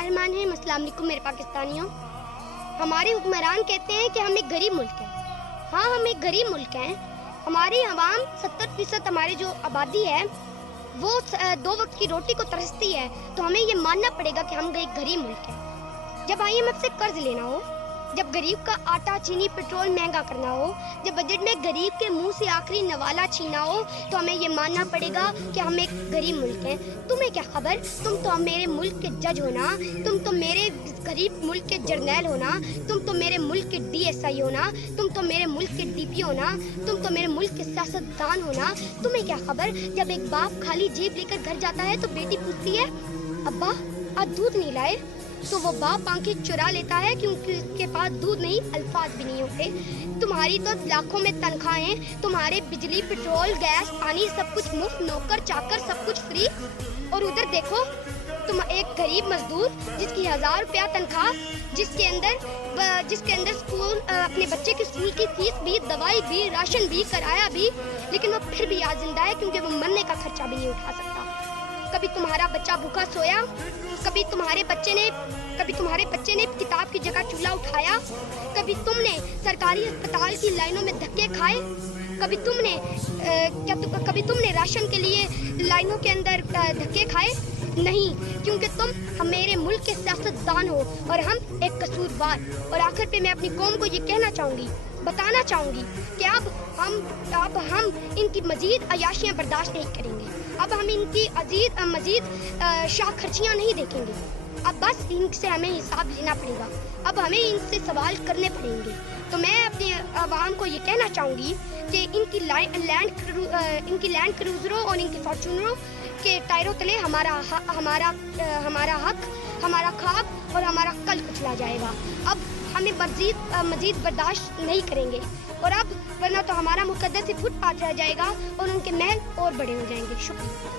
बिस्मिल्लाहिर्रहमानिर्रहीम। अस्सलाम वालेकुम मेरे पाकिस्तानियों। हमारे हुक्मरान कहते हैं कि हम एक गरीब मुल्क हैं। हाँ, हम एक गरीब मुल्क हैं। हमारी आवाम 70% हमारी जो आबादी है वो 2 वक्त की रोटी को तरसती है, तो हमें ये मानना पड़ेगा कि हम एक गरीब मुल्क हैं। जब IMF से कर्ज लेना हो, जब गरीब का आटा चीनी पेट्रोल महंगा करना हो, जब बजट में गरीब के मुंह से आखिरी नवाला छीना हो, तो हमें ये मानना पड़ेगा कि हम एक गरीब मुल्क हैं। तुम्हें क्या खबर, तुम तो मेरे मुल्क के जज हो ना, तुम तो मेरे गरीब मुल्क के जर्नैल हो ना, तुम तो मेरे मुल्क के DSI हो ना, तुम तो मेरे मुल्क के DP हो ना, तुम तो मेरे मुल्क के सियासतदान हो ना। तुम्हें क्या खबर, जब एक बाप खाली जेब लेकर घर जाता है तो बेटी पूछती है, अब्बा आज दूध नहीं लाए, तो वो बाप आंखें चुरा लेता है क्योंकि उसके पास दूध नहीं, अल्फाज भी नहीं होते। तुम्हारी तो लाखों में तनख्वाहें, तुम्हारे बिजली पेट्रोल गैस पानी सब कुछ मुफ्त, नौकर चाकर सब कुछ फ्री। और उधर देखो, तुम एक गरीब मजदूर जिसकी 1000 रुपया तनख्वाह, जिसके अंदर स्कूल अपने बच्चे की स्कूल की फीस भी, दवाई भी, राशन भी, किराया भी, लेकिन वो फिर भी आज जिंदा है क्योंकि वो मरने का खर्चा भी नहीं उठा सकता। कभी तुम्हारा बच्चा भूखा सोया, कभी तुम्हारे बच्चे ने किताब की जगह चूल्हा उठाया, कभी तुमने सरकारी अस्पताल की लाइनों में धक्के खाए, कभी तुमने राशन के लिए लाइनों के अंदर धक्के खाए? नहीं, क्योंकि तुम मेरे मुल्क के सियासतदान हो और हम एक कसूरवार। और आखिर पे मैं अपनी कौम को ये कहना चाहूँगी, बताना चाहूँगी कि अब हम इनकी मजीद अयाशियाँ बर्दाश्त नहीं करेंगे। अब हम इनकी मजीद शाह खर्चियाँ नहीं देखेंगे। अब बस इनसे हमें हिसाब लेना पड़ेगा, अब हमें इनसे सवाल करने पड़ेंगे। तो मैं अपनी आवाम को ये कहना चाहूँगी कि इनकी लैंड क्रूजरों और इनकी फॉर्चूनरों के टायरों तले हमारा हक, हमारा ख्वाब और हमारा कल कुचला जाएगा। अब हमें मजीद बर्दाश्त नहीं करेंगे, और अब वरना तो हमारा मुकद्दस फुटपाथ रह जाएगा और उनके महल और बड़े हो जाएंगे। शुक्रिया।